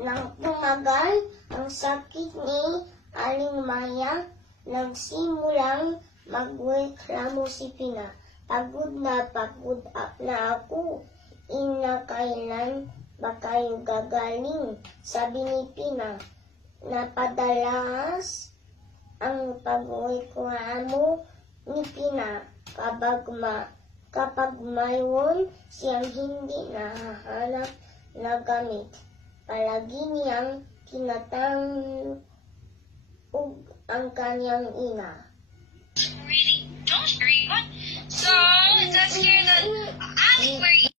Nang tumagal ang sakit ni Aling Maya, nagsimulang magreklamo si Pina. Pagod na ako. Ina, kailan ba kayo gagaling? Sabi ni Pina. Napadalas ang pagreklamo ni Pina kapag mayroon siyang hindi nahahanap na gamit. Palagi niyang tinatawag ang kanyang ina. Really? Don't agree. What? So, it says here that Ali, where